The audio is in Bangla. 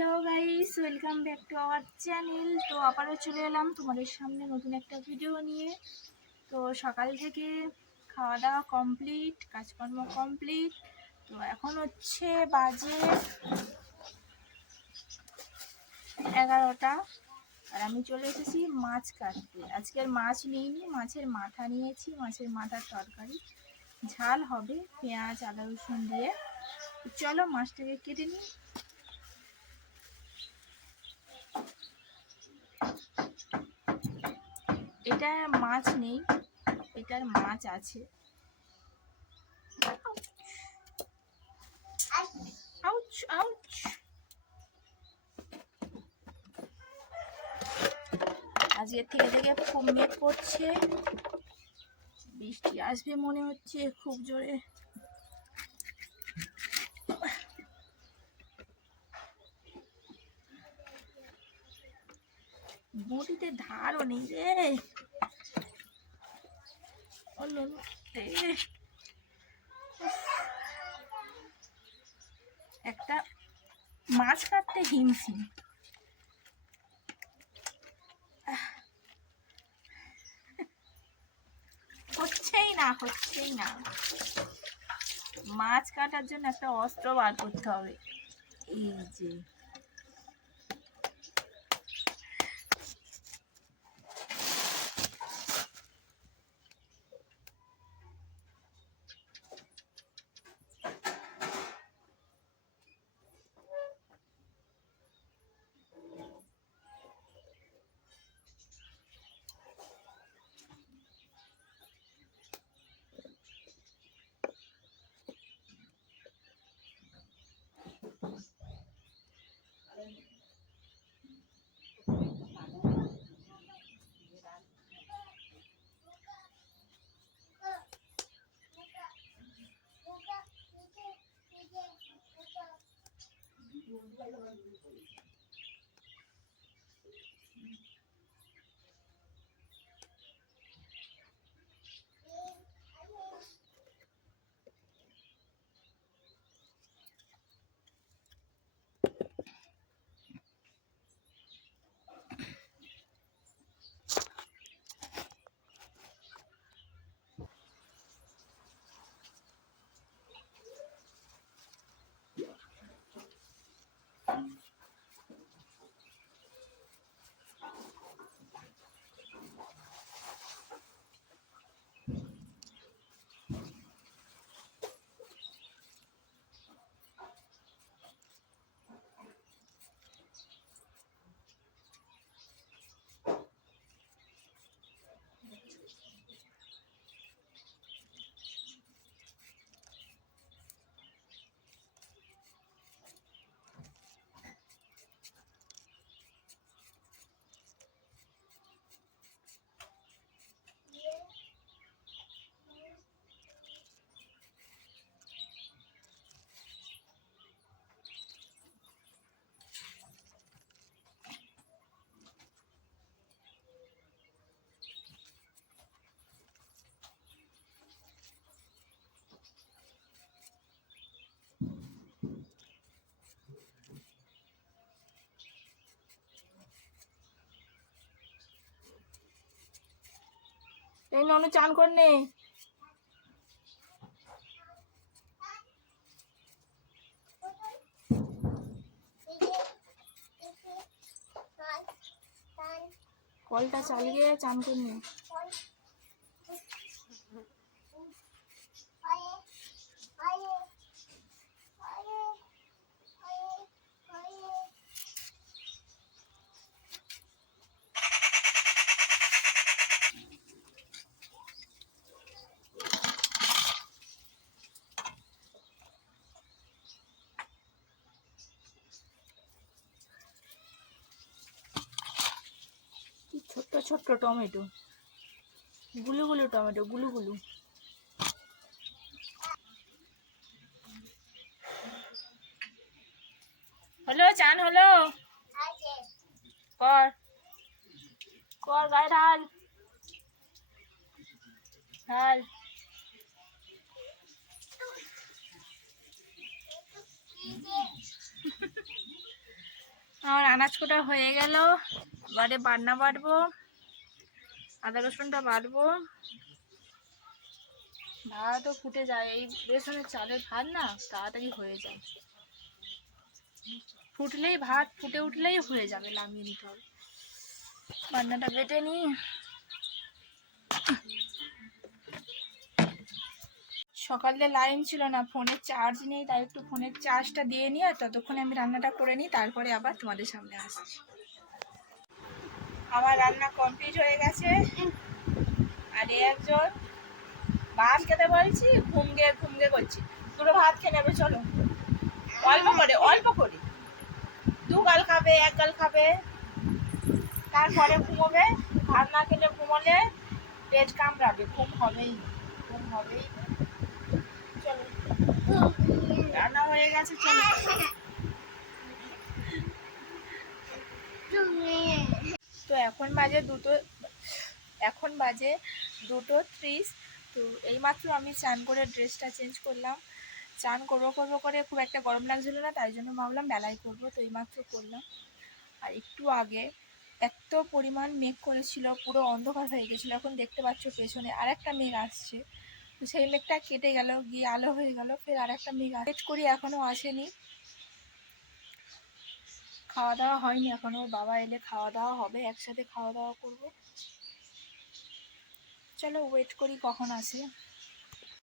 Hello guys, welcome back to our channel. তো আবারও চলে এলাম তোমাদের সামনে নতুন একটা ভিডিও নিয়ে। তো সকাল থেকে খাওয়া দাওয়া কমপ্লিট, কাজকর্ম কমপ্লিট। তো এখন হচ্ছে বাজে 11টা, আর আমি চলে এসেছি মাছ কাটতে। আজকের মাছ নিইনি, মাছের মাথা নিয়েছি। মাছের মাথার তরকারি ঝাল হবে পেঁয়াজ আদা রসুন দিয়ে। চলো মাছটাকে কেটে নিই। এটা মাছ নেই, এটার মাছ আছে। Ouch ouch. আজকের থেকে খুব মেঘ করছে, বৃষ্টি আসবে মনে হচ্ছে খুব জোরে। বটিতে ধারও নেই রে। একটা মাছ কাটতে হিমশিম। হচ্ছেই না। মাছ কাটার জন্য একটা অস্ত্র বার করতে হবে। এই যে এই ননু চান করে নে। কলটা চালিয়ে চান করে নে। ছোট্ট ছোট্ট টমেটো, গুলু গুলু টমেটো, গুলু গুলু। হলো চান হলো? কর কর, গায়ে ঢাল ঢাল। আমার আনাজ কোটা হয়ে গেল, এবারে বান্না বাটবো, আদা রসুনটা বাটবো। ভাতও ফুটে যায়, এই বেসনের চালের ভাত না তাড়াতাড়ি হয়ে যায়, ফুটলেই ভাত ফুটে উঠলেই হয়ে যাবে, নামিয়ে নিতে হবে। বান্নাটা বেটে নি। সকালে লাইন ছিল না, ফোনের চার্জ নেই, তাই একটু ফোনের চার্জটা দিয়ে নিয়ে ততক্ষণে আমি রান্নাটা করে নিই, তারপরে আবার তোমাদের সামনে আসছি। আমার রান্না কমপ্লিট হয়ে গেছে। আর একজন ভাত খেতে বলছি, ঘুমগে করছি। দুটো ভাত খেয়ে নেবে, চলো অল্প করে অল্প করে, 2 গাল খাবে 1 গাল খাবে, তারপরে ঘুমোবে। ভাত না খেলে ঘুমোলে পেট কামড়াবে, ঘুম হবেই ঘুম হবেই। চলো রান্না হয়ে গেছে, চলো। তো এখন বাজে 2:30। তো এইমাত্র আমি চান করে ড্রেসটা চেঞ্জ করলাম। চান করবো করে খুব একটা গরম লাগছিল না, তাই জন্য ভাবলাম বেলায় করবো, তো এইমাত্র করলাম। আর একটু আগে এত পরিমাণ মেঘ করেছিল, পুরো অন্ধকার হয়ে গেছিলো। এখন দেখতে পাচ্ছ পেছনে আর একটা মেঘ আসছে, তো সেই মেঘটা কেটে গেল, গিয়ে আলো হয়ে গেল, ফের আর একটা মেঘ ওয়েট করি, এখনও আসেনি। খাওয়া দাওয়া হয়নি এখনও, বাবা এলে খাওয়া দাওয়া হবে, একসাথে খাওয়া দাওয়া করবো। চলো ওয়েট করি কখন আসে।